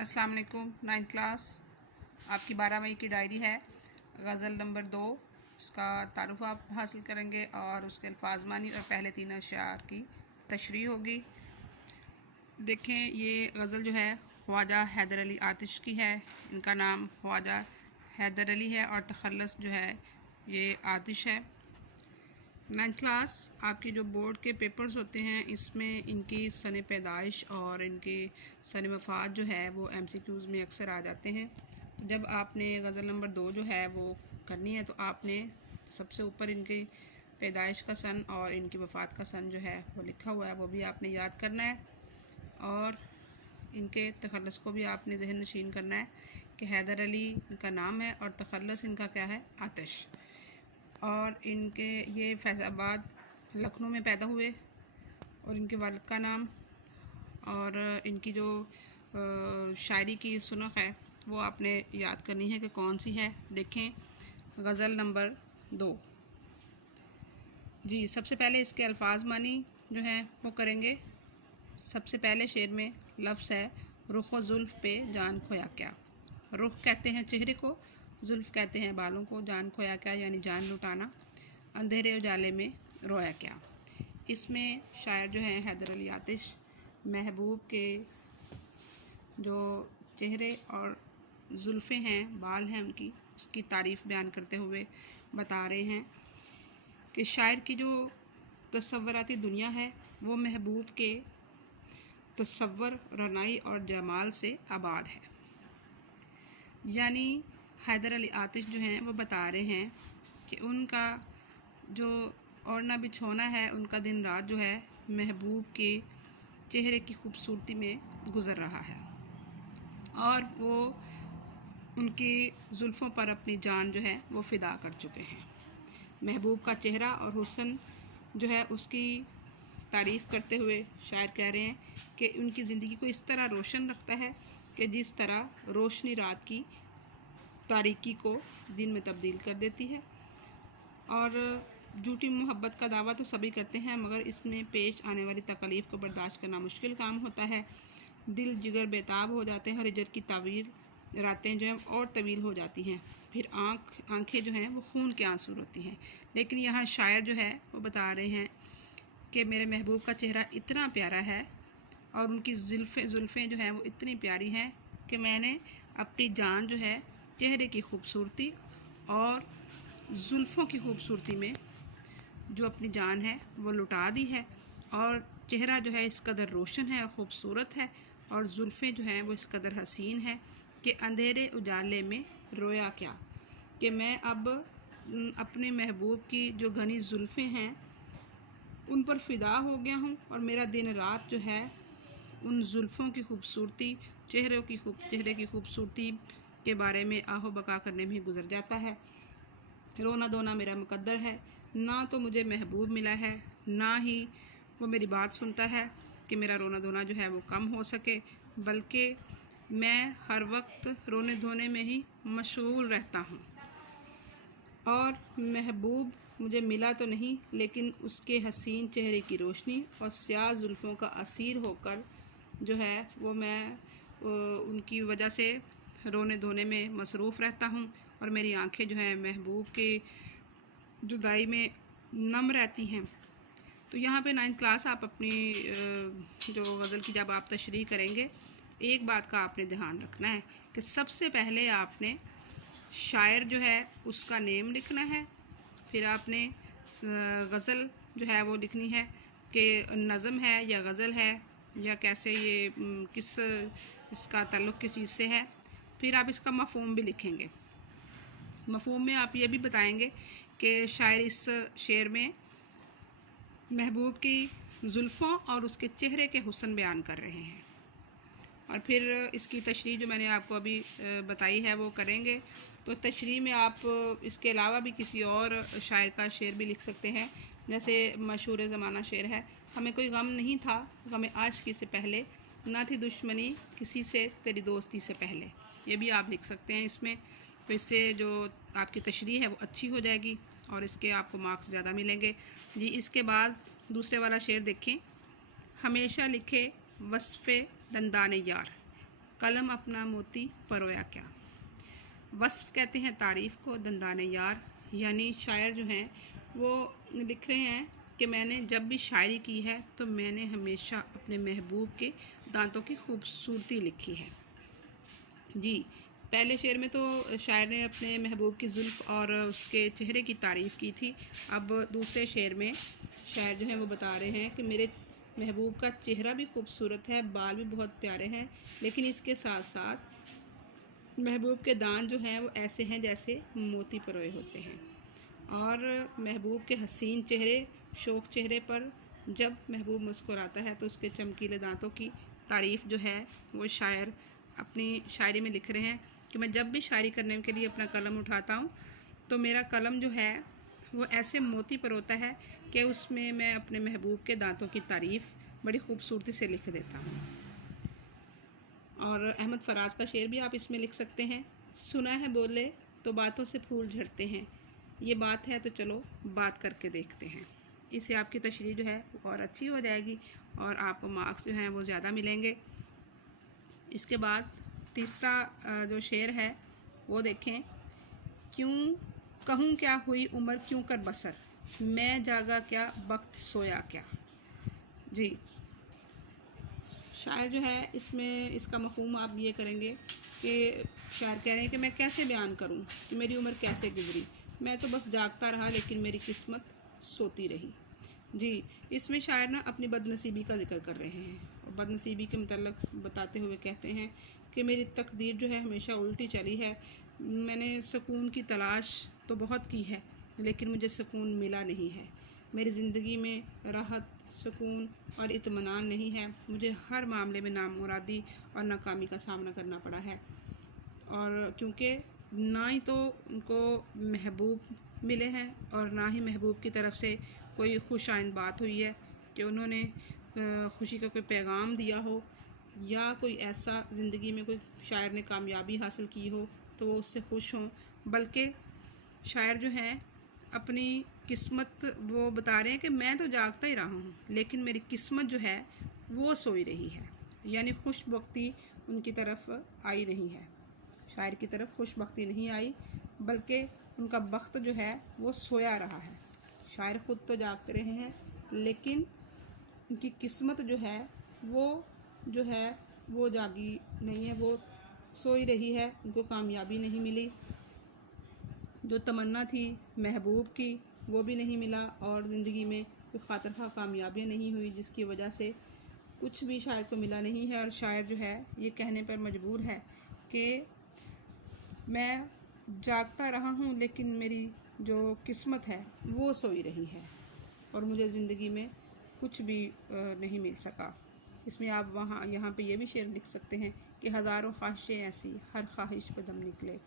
अस्सलाम वालेकुम। 9th class आपकी 12 मई की डायरी है। गज़ल नंबर 2 उसका तारुफ आप हासिल करेंगे और उसके अल्फाज मानी और पहले 3 अशआर की तशरीह होगी। देखें, ये गज़ल जो है ख्वाजा हैदर अली आतिश की है। इनका नाम ख्वाजा हैदर अली है और तखल्लुस जो है ये आतिश है। 9th क्लास आपके जो बोर्ड के पेपर्स होते हैं इसमें इनकी सन पैदाइश और इनके सन वफ़ात जो है वो MCQs में अक्सर आ जाते हैं। जब आपने गज़ल नंबर 2 जो है वो करनी है तो आपने सबसे ऊपर इनकी पैदाइश का सन और इनकी वफ़ात का सन जो है वो लिखा हुआ है, वो भी आपने याद करना है और इनके तखल्लुस को भी आपने जहन नशीन करना है कि हैदर अली इनका नाम है और तखल्लुस इनका क्या है, आतिश। और इनके ये फैज़ाबाद लखनऊ में पैदा हुए और इनके वालिद का नाम और इनकी जो शायरी की सुनख है वो आपने याद करनी है कि कौन सी है। देखें गज़ल नंबर 2 जी। सबसे पहले इसके अल्फाज मानी जो हैं वो करेंगे। सबसे पहले शेर में लफ्ज़ है रुख व जुल्फ़ पे जान खोया क्या। रुख कहते हैं चेहरे को, जुल्फ़ कहते हैं बालों को, जान खोया क्या यानी जान लुटाना, अंधेरे उजाले में रोया क्या। इसमें शायर जो हैं हैदर अली आतिश महबूब के जो चेहरे और जुल्फ़े हैं, बाल हैं उनकी, उसकी तारीफ़ बयान करते हुए बता रहे हैं कि शायर की जो तसव्वुराती दुनिया है वो महबूब के तसव्वुर, रनाई और जमाल से आबाद है। यानी हैदर अली आतिश जो हैं वो बता रहे हैं कि उनका जो ओढ़ना बिछोना है, उनका दिन रात जो है महबूब के चेहरे की खूबसूरती में गुज़र रहा है और वो उनकी जुल्फ़ों पर अपनी जान जो है वो फ़िदा कर चुके हैं। महबूब का चेहरा और हुस्न जो है उसकी तारीफ़ करते हुए शायर कह रहे हैं कि उनकी ज़िंदगी को इस तरह रोशन रखता है कि जिस तरह रोशनी रात की तारीकी को दिन में तब्दील कर देती है। और झूठी मोहब्बत का दावा तो सभी करते हैं मगर इसमें पेश आने वाली तकलीफ़ को बर्दाश्त करना मुश्किल काम होता है। दिल जिगर बेताब हो जाते हैं और हिजर की तावील रातें जो हैं और तवील हो जाती हैं। फिर आँखें जो हैं वो खून के आंसू रोती हैं। लेकिन यहाँ शायर जो है वो बता रहे हैं कि मेरे महबूब का चेहरा इतना प्यारा है और उनकी जुल्फ़ें जो हैं वो इतनी प्यारी हैं कि मैंने अपनी जान जो है चेहरे की खूबसूरती और जुल्फ़ों की खूबसूरती में जो अपनी जान है वो लुटा दी है। और चेहरा जो है इस कदर रोशन है और ख़ूबसूरत है और जुल्फ़ें जो हैं वो इस कदर हसीन है कि अंधेरे उजाले में रोया क्या, कि मैं अब अपने महबूब की जो घनी जुल्फ़ें हैं उन पर फ़िदा हो गया हूँ और मेरा दिन रात जो है उन जुल्फ़ों की खूबसूरती, चेहरे की खूबसूरती के बारे में आहो बका करने में गुज़र जाता है। रोना धोना मेरा मुकद्दर है, ना तो मुझे महबूब मिला है ना ही वो मेरी बात सुनता है कि मेरा रोना धोना जो है वो कम हो सके, बल्कि मैं हर वक्त रोने धोने में ही मशगूल रहता हूँ। और महबूब मुझे मिला तो नहीं लेकिन उसके हसीन चेहरे की रोशनी और स्याह जुल्फ़ों का असीर होकर जो है वो मैं उनकी वजह से रोने धोने में मसरूफ़ रहता हूँ और मेरी आंखें जो हैं महबूब के जुदाई में नम रहती हैं। तो यहाँ पे 9th क्लास आप अपनी जो गज़ल की जब आप तशरीह करेंगे एक बात का आपने ध्यान रखना है कि सबसे पहले आपने शायर जो है उसका नेम लिखना है, फिर आपने गज़ल जो है वो लिखनी है कि नज़म है या गज़ल है या कैसे ये किस इसका ताल्लुक़ किस चीज़ से है। फिर आप इसका मफ़हूम भी लिखेंगे। मफ़हूम में आप ये भी बताएंगे कि शायर इस शेर में महबूब की जुल्फ़ों और उसके चेहरे के हुस्न बयान कर रहे हैं। और फिर इसकी तशरीह जो मैंने आपको अभी बताई है वो करेंगे। तो तशरीह में आप इसके अलावा भी किसी और शायर का शेर भी लिख सकते हैं, जैसे मशहूर ज़माना शेर है, हमें कोई गम नहीं था गमे आशिकी से पहले, ना थी दुश्मनी किसी से तेरी दोस्ती से पहले। ये भी आप लिख सकते हैं इसमें। तो इससे जो आपकी तशरीह है वो अच्छी हो जाएगी और इसके आपको मार्क्स ज़्यादा मिलेंगे जी। इसके बाद दूसरे वाला शेर देखें, हमेशा लिखे वस्फ़े दंदाने यार, कलम अपना मोती परोया क्या। वस्फ कहते हैं तारीफ़ को, दंदाने यार, यानी शायर जो हैं वो लिख रहे हैं कि मैंने जब भी शायरी की है तो मैंने हमेशा अपने महबूब के दांतों की खूबसूरती लिखी है। जी, पहले शेर में तो शायर ने अपने महबूब की जुल्फ़ और उसके चेहरे की तारीफ़ की थी। अब दूसरे शेर में शायर जो हैं वो बता रहे हैं कि मेरे महबूब का चेहरा भी खूबसूरत है, बाल भी बहुत प्यारे हैं, लेकिन इसके साथ साथ महबूब के दांत जो हैं वो ऐसे हैं जैसे मोती परोए होते हैं। और महबूब के हसीन चेहरे, शौक चेहरे पर जब महबूब मुस्कुराता है तो उसके चमकीले दांतों की तारीफ़ जो है वो शायर अपनी शायरी में लिख रहे हैं कि मैं जब भी शायरी करने के लिए अपना कलम उठाता हूँ तो मेरा कलम जो है वो ऐसे मोती परोता है कि उसमें मैं अपने महबूब के दांतों की तारीफ़ बड़ी खूबसूरती से लिख देता हूँ। और अहमद फराज का शेर भी आप इसमें लिख सकते हैं। सुना है बोले तो बातों से फूल झड़ते हैं, ये बात है तो चलो बात करके देखते हैं। इससे आपकी तशरीह जो है और अच्छी हो जाएगी और आपको मार्क्स जो हैं वो ज़्यादा मिलेंगे। इसके बाद तीसरा जो शेर है वो देखें। क्यों कहूँ क्या हुई उम्र क्यों कर बसर, मैं जागा क्या वक्त सोया क्या। जी, शायर जो है इसमें इसका मफ़हूम आप ये करेंगे कि शायर कह रहे हैं कि मैं कैसे बयान करूं कि मेरी उम्र कैसे गुजरी, मैं तो बस जागता रहा लेकिन मेरी किस्मत सोती रही। जी, इसमें शायर ना अपनी बदनसीबी का जिक्र कर रहे हैं और बदनसीबी के मतलब बताते हुए कहते हैं कि मेरी तकदीर जो है हमेशा उल्टी चली है। मैंने सुकून की तलाश तो बहुत की है लेकिन मुझे सुकून मिला नहीं है। मेरी ज़िंदगी में राहत, सुकून और इत्मीनान नहीं है। मुझे हर मामले में नामुरादी और नाकामी का सामना करना पड़ा है। और क्योंकि ना ही तो उनको महबूब मिले हैं और ना ही महबूब की तरफ से कोई खुश आइंद बात हुई है कि उन्होंने खुशी का कोई पैगाम दिया हो, या कोई ऐसा ज़िंदगी में कोई शायर ने कामयाबी हासिल की हो तो वो उससे खुश हों। बल्कि शायर जो हैं अपनी किस्मत वो बता रहे हैं कि मैं तो जागता ही रहा हूँ लेकिन मेरी किस्मत जो है वो सोई रही है, यानी खुशबख्ती उनकी तरफ आई नहीं है। शायर की तरफ खुशबख्ती नहीं आई बल्कि उनका वक्त जो है वो सोया रहा है। शायर ख़ुद तो जागते रहे हैं लेकिन उनकी किस्मत जो है वो जागी नहीं है, वो सोई रही है। उनको कामयाबी नहीं मिली, जो तमन्ना थी महबूब की वो भी नहीं मिला और ज़िंदगी में कोई खातिर कामयाबियाँ नहीं हुई जिसकी वजह से कुछ भी शायर को मिला नहीं है। और शायर जो है ये कहने पर मजबूर है कि मैं जागता रहा हूँ लेकिन मेरी जो किस्मत है वो सोई रही है और मुझे ज़िंदगी में कुछ भी नहीं मिल सका। इसमें आप यहाँ पे ये भी शेर लिख सकते हैं कि हज़ारों ख्वाहिशें ऐसी हर ख्वाहिश पे दम निकले,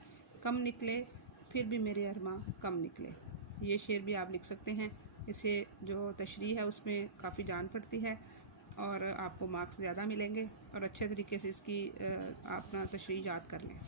कम निकले फिर भी मेरे अरमा कम निकले। ये शेर भी आप लिख सकते हैं। इससे जो तशरीह है उसमें काफ़ी जान पड़ती है और आपको मार्क्स ज़्यादा मिलेंगे और अच्छे तरीके से इसकी अपना तशरीह याद कर लें।